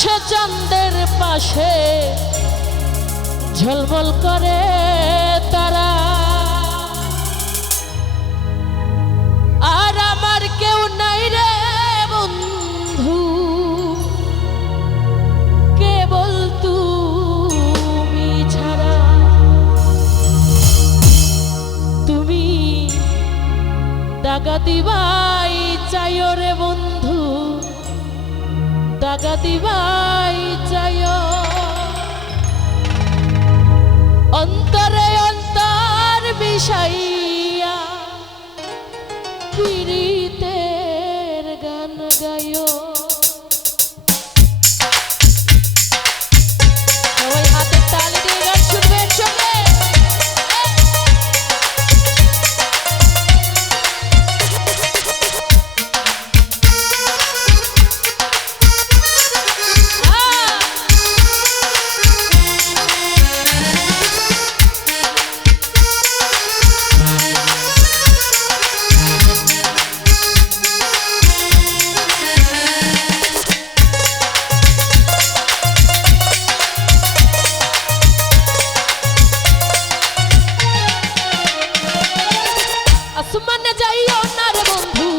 চাঁদের পাশে ঝলমল করে তারা। আর আমার কেউ নাই রে বন্ধু, কেবল তুমি ছাড়া। তুমি দাগা জাগাতি ভাই চায় অন্তরে অন্তর বিষয় আসমানে যাইও না বন্ধু।